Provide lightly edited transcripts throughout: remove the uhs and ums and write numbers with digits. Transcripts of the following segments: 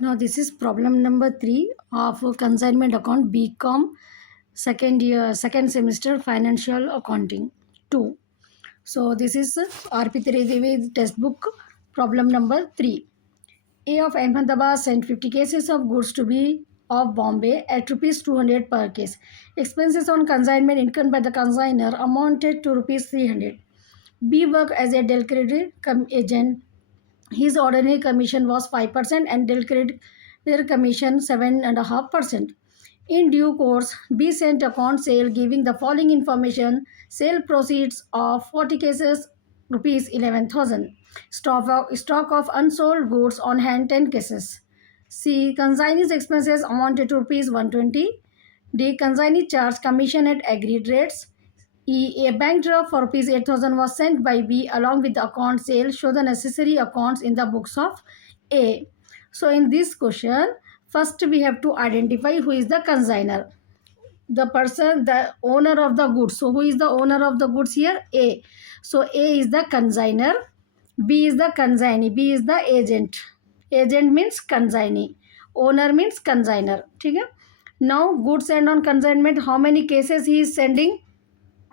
Now this is problem number 3 of consignment account BCom second semester financial accounting 2. So this is RP3 Devi textbook problem number 3. A of Ahmedabad sent 50 cases of goods to B of Bombay at rupees 200 per case. Expenses on consignment incurred by the consignor amounted to rupees 300. B worked as a Del Credit agent. His ordinary commission was 5% and Del Creditor commission 7.5%. In due course, B sent account sale giving the following information: sale proceeds of 40 cases rupees 11,000. Stock of unsold goods on hand 10 cases. C. Consignee's expenses amounted to rupees 120. D. Consignee charged commission at agreed rates. A bank draft for rupees 8,000 was sent by B along with the account sale. Show the necessary accounts in the books of A. So in this question, first we have to identify who is the consignor. The person, the owner of the goods. So who is the owner of the goods here? A. So A is the consignor. B is the consignee. B is the agent. Agent means consignee. Owner means consignor. Okay? Now goods sent on consignment. How many cases he is sending?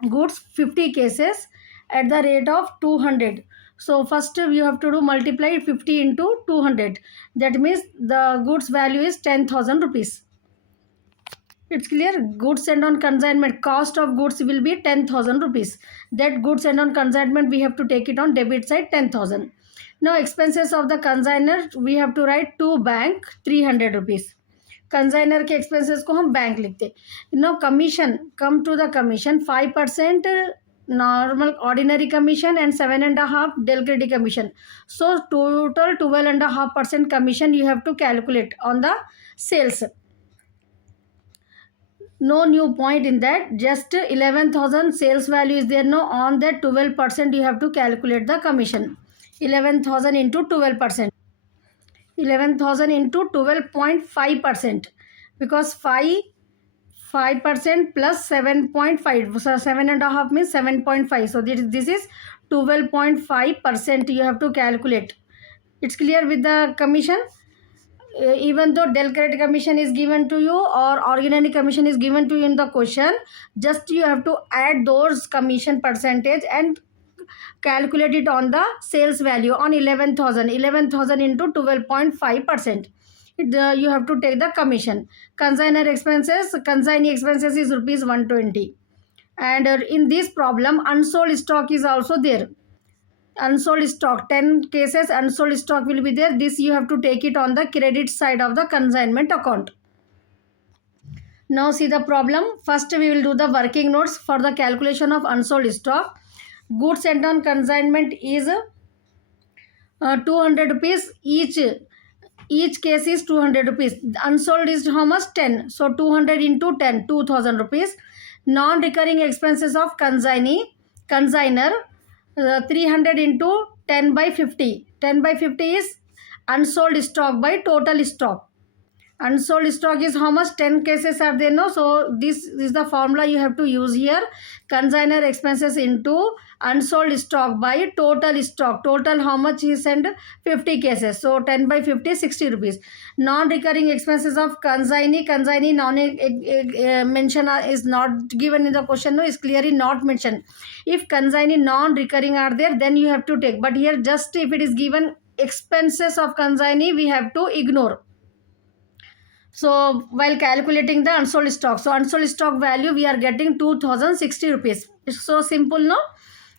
Goods 50 cases at the rate of 200. So first you have to do multiply 50 into 200. That means the goods value is 10,000 rupees. It's clear. Goods sent on consignment, cost of goods will be 10,000 rupees. That goods sent on consignment we have to take it on debit side 10,000. Now expenses of the consignor we have to write to bank 300 rupees. Consignor के expenses को हम bank लिखते. No commission, come to the commission 5% normal ordinary commission and 7.5 Del Credit commission. So total 12.5% commission you have to calculate on the sales. No new point in that, just 11,000 sales value is there. No, on that 12% you have to calculate the commission. 11,000 into 12%. 11,000 into 12.5%, because 5% plus 7.5, so 7.5 means 7.5. So this is 12.5% you have to calculate. It's clear with the commission. Even though Del Credit commission is given to you or ordinary commission is given to you in the question, just you have to add those commission percentage and calculate it on the sales value on 11,000. 11,000 into 12.5%. You have to take the commission. Consignor expenses, consignee expenses is rupees 120. And in this problem, unsold stock is also there. Unsold stock, 10 cases unsold stock will be there. This you have to take it on the credit side of the consignment account. Now see the problem. First we will do the working notes for the calculation of unsold stock. Goods sent on consignment is 200 rupees each. Each case is 200 rupees. Unsold is how much? 10. So 200 into 10, 2,000 rupees. Non-recurring expenses of consignor, 300 into 10 by 50. 10 by 50 is unsold stock by total stock. Unsold stock is how much? 10 cases are there, no? So this is the formula you have to use here. Consignor expenses into unsold stock by total stock. Total how much he sent? 50 cases. So 10 by 50 60 rupees. Non-recurring expenses of consignee non mention is not given in the question. No, is clearly not mentioned. If consignee non-recurring are there, then you have to take. But here just if it is given expenses of consignee, we have to ignore. So while calculating the unsold stock, so unsold stock value we are getting 2,060 rupees. It's so simple, no?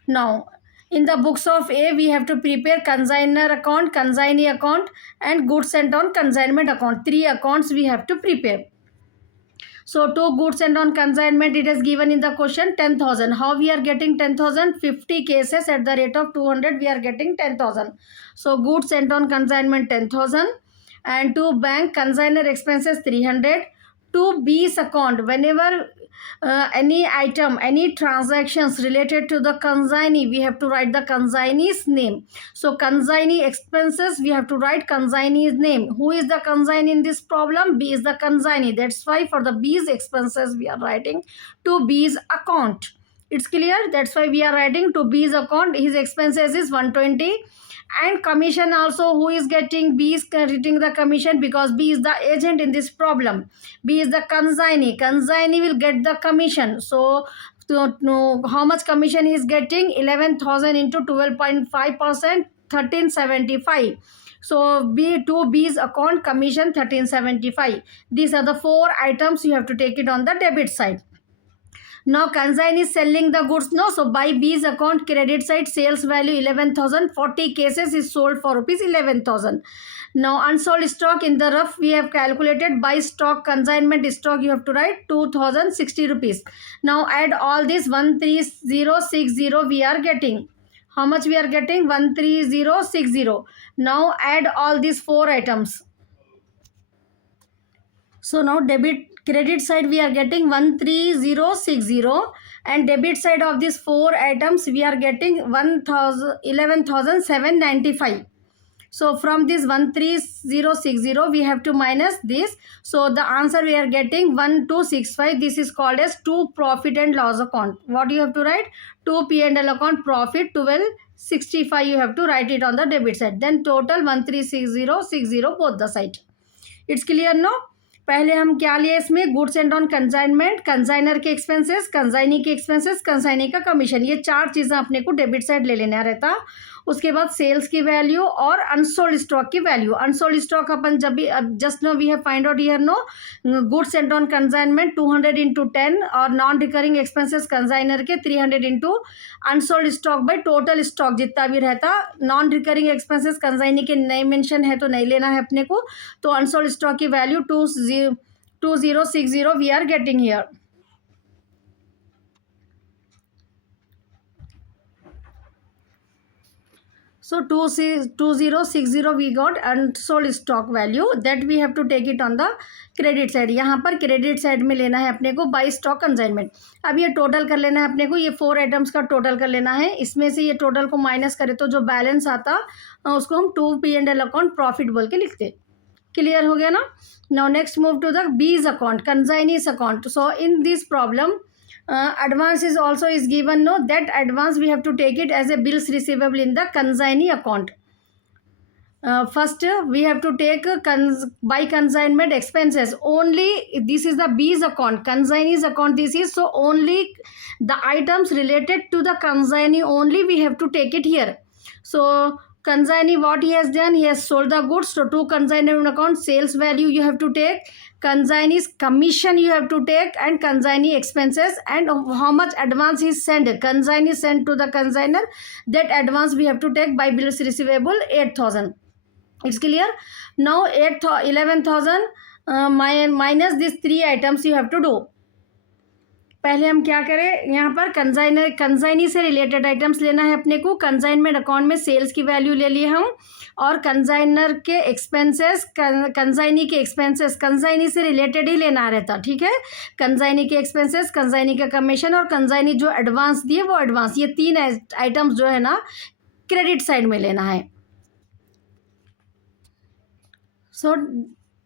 Now in the books of A we have to prepare consignor account, consignee account and goods sent on consignment account. 3 accounts we have to prepare. So 2 goods sent on consignment, it is given in the question 10,000. How we are getting 10,000? 50 cases at the rate of 200 we are getting 10,000. So goods sent on consignment 10,000. And to bank consignor expenses 300. To B's account, whenever any item, any transactions related to the consignee, we have to write the consignee's name. So consignee expenses, we have to write consignee's name. Who is the consignee in this problem? B is the consignee. That's why for the B's expenses we are writing to B's account. It's clear. That's why we are writing to B's account. His expenses is 120, and commission also. Who is getting? B is getting the commission because B is the agent in this problem. B is the consignee. Consignee will get the commission. So to know how much commission he is getting, 11,000 into 12.5%, 1375. So B to B's account commission 1375. These are the four items you have to take it on the debit side. Now consignee is selling the goods. No, so by B's account credit side sales value 11,000. 40 cases is sold for rupees 11,000. Now unsold stock in the rough we have calculated by stock consignment stock you have to write 2,060 rupees. Now add all this 13060 we are getting. How much we are getting? 13060. Now add all these four items. So now credit side we are getting 13060, and debit side of these four items we are getting 11,795. So from this 13060 we have to minus this. So the answer we are getting 1265. This is called as to profit and loss account. What you have to write? To P&L account profit 1265 you have to write it on the debit side. Then total 136060 both the side. It's clear no? पहले हम क्या लिए इसमें? Goods and on consignment, consignor के expenses, consignee के expenses, consignee का commission, ये चार चीज़ें अपने को डेबिट साइड ले लेना रहता. उसके बाद सेल्स की वैल्यू और अनसोल्ड स्टॉक की वैल्यू. अनसोल्ड स्टॉक अपन जब भी just know we have find out here know goods and on consignment 200 into 10 और नॉन रिकरिंग एक्सपेंसेस कंसाइनर के 300 into unsold stock by total stock जितना भी रहता. नॉन रिकरिंग एक्सपेंसेस कंसाइनी के नहीं मेंशन है तो नहीं लेना है अपने को. तो अनसोल्ड स्टॉक की value 2060 we are getting here. So 2060 we got unsold stock value that we have to take it on the credit side. यहाँ पर credit side में लेना है अपने को by stock consignment. अब ये टोटल कर लेना है अपने को, ये फोर आइटम्स का टोटल कर लेना है. इसमें से ये टोटल को माइनस करें तो जो बैलेंस आता उसको हम टू P&L अकाउंट प्रॉफिट बोल के लिखते. क्लियर हो गया ना? Now next move to the B's account, consignees account. So in this problem advance is also is given. No, that advance we have to take it as a bills receivable in the consignee account. First we have to take by consignment expenses only. This is the B's account, consignee's account this is. So only the items related to the consignee only we have to take it here. So consignee what he has done, he has sold the goods. So to consignment account sales value you have to take, consignee's commission you have to take, and consignee expenses, and how much advance is sent, consignee sent to the consigner, that advance we have to take by bills receivable 8,000. It's clear now? 11,000 minus these three items you have to do. पहले हम क्या करें, यहाँ पर consignee से related items लेना है अपने को. कंसाइनमेंट अकाउंट में सेल्स की वैल्यू ले लिए हम, और कंसाइनर के एक्सपेंसेस, कंसाइनी के एक्सपेंसेस कंसाइनी से रिलेटेड ही लेना रहता. ठीक है, कंसाइनी के एक्सपेंसेस, कंसाइनी का कमीशन और कंसाइनी जो एडवांस दिए वो एडवांस, ये तीन आइटम्स जो है ना क्रेडिट साइड में लेना है. So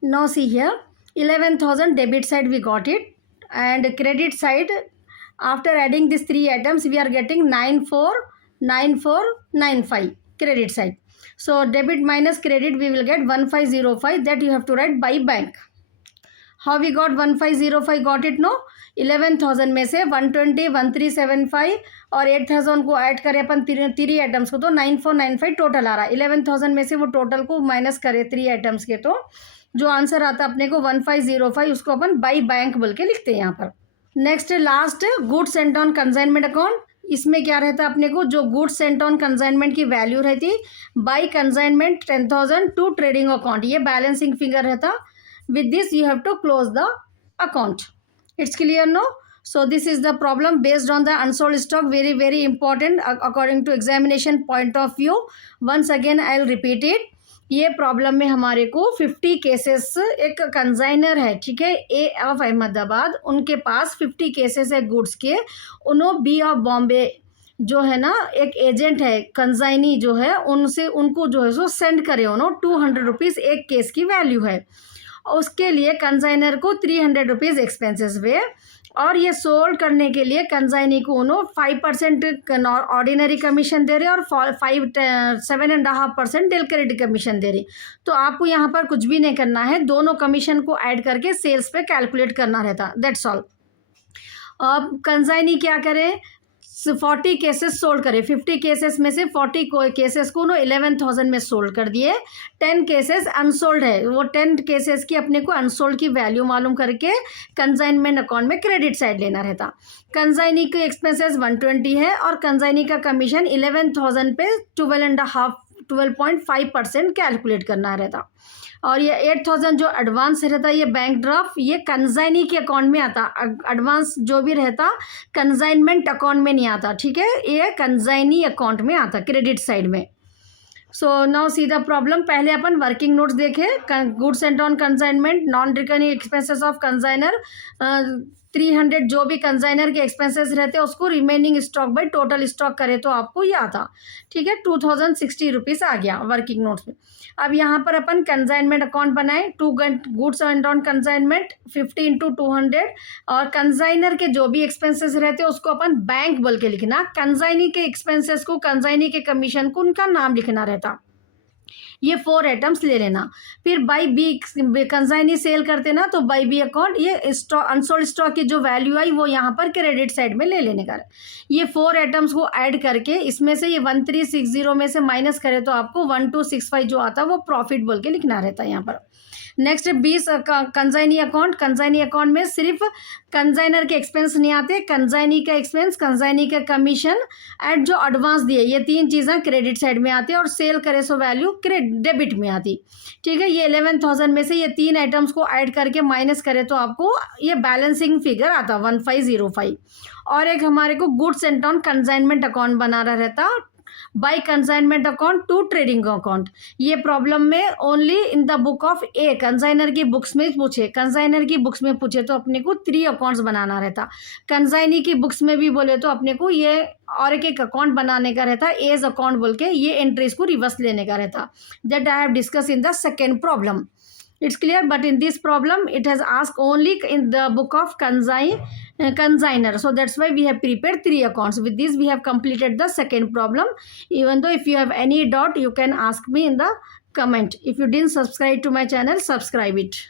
now see here 11,000 debit side we got it, and credit side after adding these three items we are getting 949495 credit side. So debit minus credit we will get 1505, that you have to write by bank. How we got 1505 got it no? 11,000 में से 120 1375 और 8,000 को add करें अपन three items को तो 9495 total आ रहा है. 11,000 में से वो टोटल को माइनस करें थ्री आइटम्स के तो जो आंसर आता अपने को 1505, उसको अपन बाई बैंक बोल के लिखते हैं यहाँ पर. Next last goods sent on consignment account. इसमें क्या रहता है अपने को, जो गुड्स सेंट ऑन कंसाइनमेंट की वैल्यू रहती by consignment 10,000 to trading account, ये बैलेंसिंग फिगर रहता. With this you have to close the account. It's clear no? So this is the problem based on the unsold stock, very very important according to examination point of view. Once again I will repeat it. ये problem में हमारे को 50 cases, एक consignor है ठीक है ए of Ahmedabad, उनके पास 50 cases है गुड्स के. उन्होंने बी ऑफ बॉम्बे जो है ना एक एजेंट है कंसाइनी जो है, उनसे उनको जो है सो सेंड करे उन्होंने 200 रुपीज़ एक केस की वैल्यू है. उसके लिए कंसाइनर को 300 रुपीज़ एक्सपेंसेस हुए, और ये सोल्ड करने के लिए कंजाइनी को उन्होंने 5% ऑर्डिनरी कमीशन दे रहे और 7.5% डेल क्रेडिट कमीशन दे रही। तो आपको यहाँ पर कुछ भी नहीं करना है, दोनों कमीशन को ऐड करके सेल्स पे कैलकुलेट करना रहता, दैट्स ऑल। अब कंजाइनी क्या करे, 40 केसेस सोल्ड करे, 50 केसेस में से 40 केसेस को उन्होंने 11,000 में सोल्ड कर दिए। 10 केसेस अनसोल्ड है, वो 10 केसेस की अपने को अनसोल्ड की वैल्यू मालूम करके कंजाइनमेंट अकाउंट में क्रेडिट साइड लेना रहता। कंजाइनी के एक्सपेंसेस 120 है और कंजाइनी का कमीशन 11,000 पे 12.5% कैलकुलेट करना रहता। और ये 8,000 जो एडवांस रहता है, ये बैंक ड्राफ्ट, ये कंजाइनी के अकाउंट में आता। एडवांस जो भी रहता कंजाइनमेंट अकाउंट में नहीं आता, ठीक है, ये कंजाइनी अकाउंट में आता क्रेडिट साइड में। So now see the problem. पहले अपन वर्किंग नोट्स देखे, goods and on consignment, non recurring expenses of consignor 300 जो भी कंजाइनर के एक्सपेंसेस रहते हैं उसको remaining stock by total stock करे तो आपको ये आता, ठीक है, 2060 रुपीज़ आ गया वर्किंग नोट्स में। अब यहाँ पर अपन कंजाइनमेंट अकाउंट बनाए, 2 गुड्स एंड ऑन कंजाइनमेंट 50 × 200 और कंजाइनर के जो भी एक्सपेंसेस रहते हैं उसको अपन बैंक बोल के लिखना। कंजाइनी के एक्सपेंसेस को, कंजाइनी के कमीशन को उनका नाम लिखना रहता। ये 4 आइटम्स ले लेना। फिर बाई बी, कंजाइनी सेल करते ना तो बाई बी अकाउंट, ये स्टॉक अनसोल्ड स्टॉक की जो वैल्यू आई वो यहाँ पर क्रेडिट साइड में ले लेने का। ये 4 आइटम्स को ऐड करके इसमें से ये 1360 में से माइनस करे तो आपको 1265 जो आता है वो प्रॉफिट बोल के लिखना रहता है यहाँ पर। Next 20 consignee account. Consignee account में सिर्फ कंजाइनर के एक्सपेंस नहीं आते, कंजाइनी का एक्सपेंस, कंजाइनी का कमीशन एंड जो एडवांस दिए, ये 3 चीज़ें क्रेडिट साइड में आती है और सेल करे सो वैल्यू डेबिट में आती, ठीक है। ये 11,000 में से ये 3 आइटम्स को ऐड करके माइनस करे तो आपको ये बैलेंसिंग फिगर आता 1505। और एक हमारे को goods and on consignment account बनाना रहता by consignment account to trading account. ये प्रॉब्लम में only in the book of a, consignor की बुक्स में पूछे, कंसाइनर की बुक्स में पूछे तो अपने को 3 अकाउंट्स बनाना रहता। कंसाइनी की बुक्स में भी बोले तो अपने को ये और एक अकाउंट बनाने का रहता, एज अकाउंट बोल के, ये एंट्रीज को रिवर्स लेने का रहता। That I have discuss in the second problem. It's clear, but in this problem it has asked only in the book of consigner, so that's why we have prepared 3 accounts. With this we have completed the second problem. Even though if you have any doubt you can ask me in the comment. If you didn't subscribe to my channel, subscribe it.